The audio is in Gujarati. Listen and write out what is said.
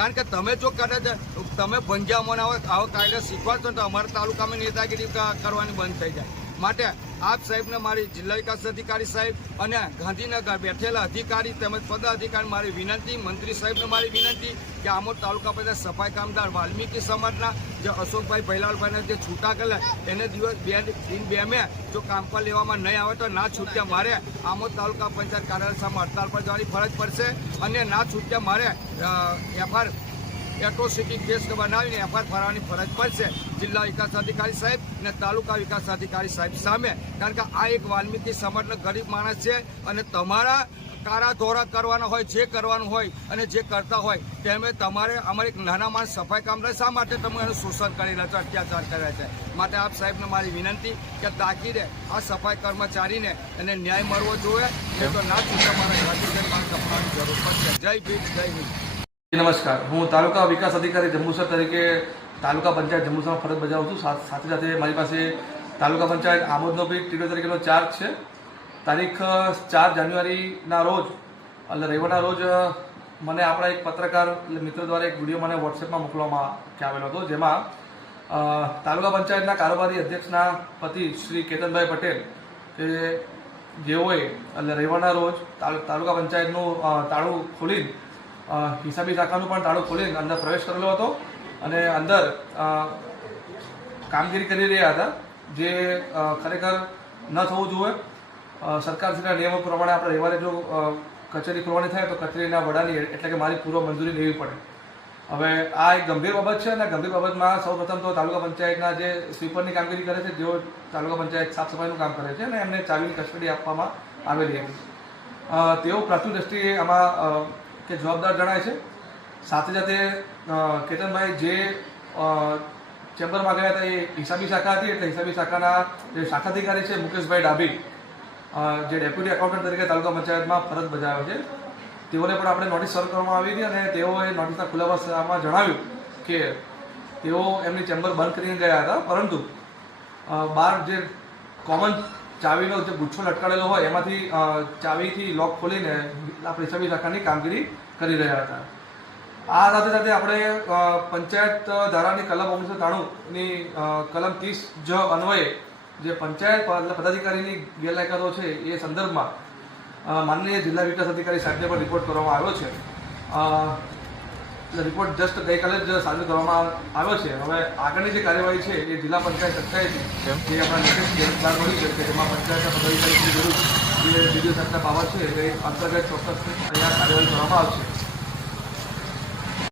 કારણ કે તમે જો કદાચ તમે ભંજામોને આવો કાયદો શીખવાડશો તો અમારા તાલુકામાં નેતાગીરી કરવાની બંધ થઈ જાય. માટે આપ સાહેબને મારી જિલ્લા વિકાસ અધિકારી સાહેબ અને ગાંધીનગર બેઠેલા અધિકારી તેમજ પદાધિકારી મારી વિનંતી, મંત્રી સાહેબને મારી વિનંતી કે આમોદ તાલુકા પાસે સફાઈ કામદાર વાલ્મીકી સમાજના જે અશોકભાઈ ભૈલાલભાઈને જે છૂટા કરેલા એને દિન 2 મે જો કામ પર લેવામાં નહીં આવે તો ના છૂટ્યા મારે આમોદ તાલુકા પંચાયત કાર્યાલય સામે હડતાલ પર જવાની ફરજ પડશે અને ના છૂટ્યા મારે એફઆર એટ્રોસિટી કેસ બનાવીને એફઆર ભરવાની ફરજ પડશે જિલ્લા વિકાસ અધિકારી સાહેબ અને તાલુકા વિકાસ અધિકારી સાહેબ સામે. કારણ કે આ એક વાલ્મીકી સમાજનો ગરીબ માણસ છે અને તમારા કારા ધોરા કરવાના હોય, જે કરવાનું હોય અને જે કરતા હોય તેમે તમારે અમારે એક નાના માણસ સફાઈ કામદાર શા માટે તમે એનું શોષણ કરી રહ્યા છો, અત્યાચાર કરી રહ્યા છે. માટે આપ સાહેબને મારી વિનંતી કે તાકીદે આ સફાઈ કર્મચારીને એને ન્યાય મળવો જોઈએ, એ તો ના છૂટતા મારા ગાંધીનગર કપડાની જરૂર પડશે. જય ભીમ, જય હિન્દ. નમસ્કાર, હું તાલુકા વિકાસ અધિકારી જંબુસર તરીકે તાલુકા પંચાયત જંબુસરમાં ફરજ બજાવું છું. સાથે સાથે મારી પાસે તાલુકા પંચાયત આમોદનો બી ટીડીઓ તરીકેનો ચાર્જ છે. તારીખ 4 જાન્યુઆરીના રોજ એટલે રવિવારના રોજ મને આપણા એક પત્રકાર મિત્ર દ્વારા એક વિડીયો મને વોટ્સએપમાં મોકલવામાં આવેલો હતો, જેમાં તાલુકા પંચાયતના કારોબારી અધ્યક્ષના પતિ શ્રી કેતનભાઈ પટેલ કે જેઓએ એટલે રવિવારના રોજ તાલુકા પંચાયતનું તાળું ખોલીને હિસાબી શાખાનું પણ તાળું ખોલીને અંદર પ્રવેશ કરેલો હતો અને અંદર કામગીરી કરી રહ્યા હતા, જે ખરેખર ન થવું જોઈએ. સરકારશ્રીના નિયમો પ્રમાણે આપણે રવિવારે જો કચેરી ખોલવાની થાય તો કચેરીના વડાની એટલે કે મારી પૂર્વ મંજૂરી લેવી પડે. હવે આ એક ગંભીર બાબત છે અને ગંભીર બાબતમાં સૌપ્રથમ તો તાલુકા પંચાયતના જે સ્વીપરની કામગીરી કરે છે, જેઓ તાલુકા પંચાયત સાફ સફાઈનું કામ કરે છે અને એમને ચાવીની કસ્ટડી આપવામાં આવેલી હતી. તેઓ પ્રાથમિક દ્રષ્ટિએ આમાં કે જવાબદાર જણાય છે. સાથે સાથે કેતનભાઈ જે ચેમ્બરમાં ગયા હતા એ હિસાબી શાખા હતી, એટલે હિસાબી શાખાના જે શાખાધિકારી છે મુકેશભાઈ ડાભી, જે ડેપ્યુટી એકાઉન્ટન્ટ તરીકે તાલુકા પંચાયતમાં ફરજ બજાવે છે, તેઓને પણ આપણે નોટિસ સર્વ કરવામાં આવી હતી અને તેઓએ નોટિસના ખુલાસામાં જણાવ્યું કે તેઓ એમની ચેમ્બર બંધ કરીને ગયા હતા, પરંતુ બહાર જે કોમન ચાવીનો જે ગુચ્છો લટકાડેલો હોય એમાંથી ચાવીથી લોક ખોલીને આપણે હિસાબી શાખાની કામગીરી કરી રહ્યા હતા. આ સાથે સાથે આપણે પંચાયત ધારાની કલમ 1993ની કલમ 30 અન્વયે જે પંચાયત પદાધિકારીની ગેરલાયકાતો છે એ સંદર્ભમાં માનનીય જિલ્લા વિકાસ અધિકારી સાહેબને પણ રિપોર્ટ કરવામાં આવ્યો છે. રિપોર્ટ જસ્ટ ગઈકાલે જ સાજુ કરવામાં આવ્યો છે. હવે આગળની જે કાર્યવાહી છે એ જિલ્લા પંચાયત કક્ષાએથી જે આપણા લેટેસ્ટ કેસ બહાર મળી છે કે જેમાં પંચાયતના પદાધિકારીની વિરુદ્ધ જે ડીડીઓ સાહેબના પાવર છે એ અંતર્ગત ચોક્કસ અહીંયા કાર્યવાહી કરવામાં આવશે.